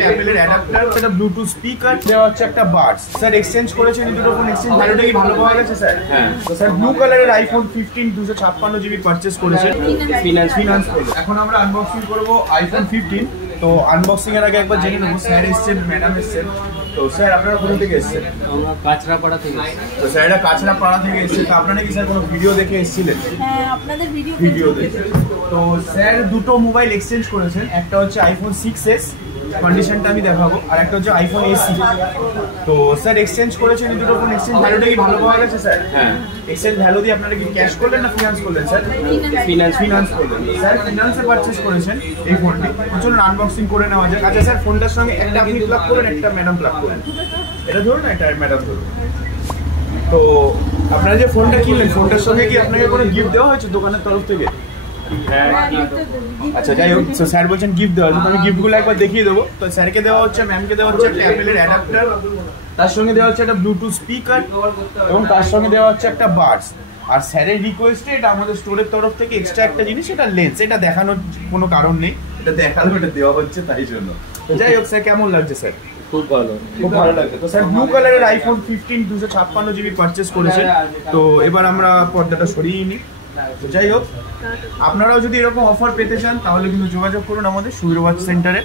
একটা অ্যাপেলের অ্যাডাপ্টার, একটা ব্লুটুথ স্পিকার, দেওয়া হচ্ছে একটা বাডস। স্যার এক্সচেঞ্জ করেছেন এই দুটো ফোন, এক্সচেঞ্জ ভ্যালুটা কি ভালো পাওয়া গেছে স্যার? হ্যাঁ। তো স্যার ব্লু কালারের আইফোন 15 256 জিবি পারচেজ করেছেন ফিনান্স করে। এখন আমরা আনবক্সিং করব আইফোন 15। তো আনবক্সিং এর আগে একবার জেনে নেবো স্যার এসেছেন, ম্যাডাম এসেছেন। তো স্যার আপনারা কোথা থেকে এসেছেন? আমরা কাঁচরাপাড়া থেকে। তো স্যার এটা কাঁচরাপাড়া থেকে এসেছে। তো আপনারা কি স্যার কোনো ভিডিও দেখে এসেছিলেন? হ্যাঁ, আপনাদের ভিডিও দেখে। তো স্যার দুটো মোবাইল এক্সচেঞ্জ করেছেন, একটা হচ্ছে আইফোন 6s, কন্ডিশনটা আমি দেখাবো, আর একটা হচ্ছে আইফোন এসি। তো স্যার এক্সচেঞ্জ করেছেন এই দুটো ফোন, এক্সচেঞ্জ ভ্যালুটা কি ভালো পাওয়া গেছে স্যার? হ্যাঁ। এক্সচেঞ্জ ভ্যালু দিয়ে আপনারা কি ক্যাশ করলেন না ফিনান্স করলেন স্যার? ফিনান্স করলেন। স্যার ফিনান্সে পারচেজ করেছেন এই ফোনটি। চলুন আনবক্সিং করে নেওয়া যাক। আচ্ছা স্যার, ফোনটার সঙ্গে একটা আপনি প্লাগ করেন, একটা ম্যাডাম প্লাগ করেন। এটা ধরুন, এটা ম্যাডাম ধরুন। তো আপনারা যে ফোনটা কিনলেন, ফোনটার সঙ্গে কি আপনাকে কোনো গিফট দেওয়া হয়েছে দোকানের তরফ থেকে? আচ্ছা যাই হোক, স্যার বলছেন গিফট দেওয়া হচ্ছে, তো আমি গিফটগুলো একবার দেখিয়ে দেবো। তো স্যারকে দেওয়া হচ্ছে, ম্যামকে দেওয়া হচ্ছে একটা অ্যাপেলের অ্যাডাপ্টার, তার সঙ্গে দেওয়া হচ্ছে একটা ব্লুটুথ স্পিকার, এবং তার সঙ্গে দেওয়া হচ্ছে একটা বাডস। আর স্যারের রিকোয়েস্টে এটা আমাদের স্টোরের তরফ থেকে এক্সট্রা একটা জিনিস, এটা লেন্স। এটা দেখানোর কোনো কারণ নেই, এটা দেখালো, এটা দেওয়া হচ্ছে তাই জন্য। তো যাই হোক স্যার, কেমন লাগছে স্যার? খুব ভালো, খুব ভালো লাগছে। তো স্যার ব্লু কালারের আইফোন 15 256 জিবি পারচেজ করেছেন। তো এবার আমরা পর্দাটা সরিয়ে নিই। তো যাই হোক, আপনারাও যদি এরকম অফার পেতে চান তাহলে কিন্তু যোগাযোগ করুন আমাদের সুবিরবাজ সেন্টারে।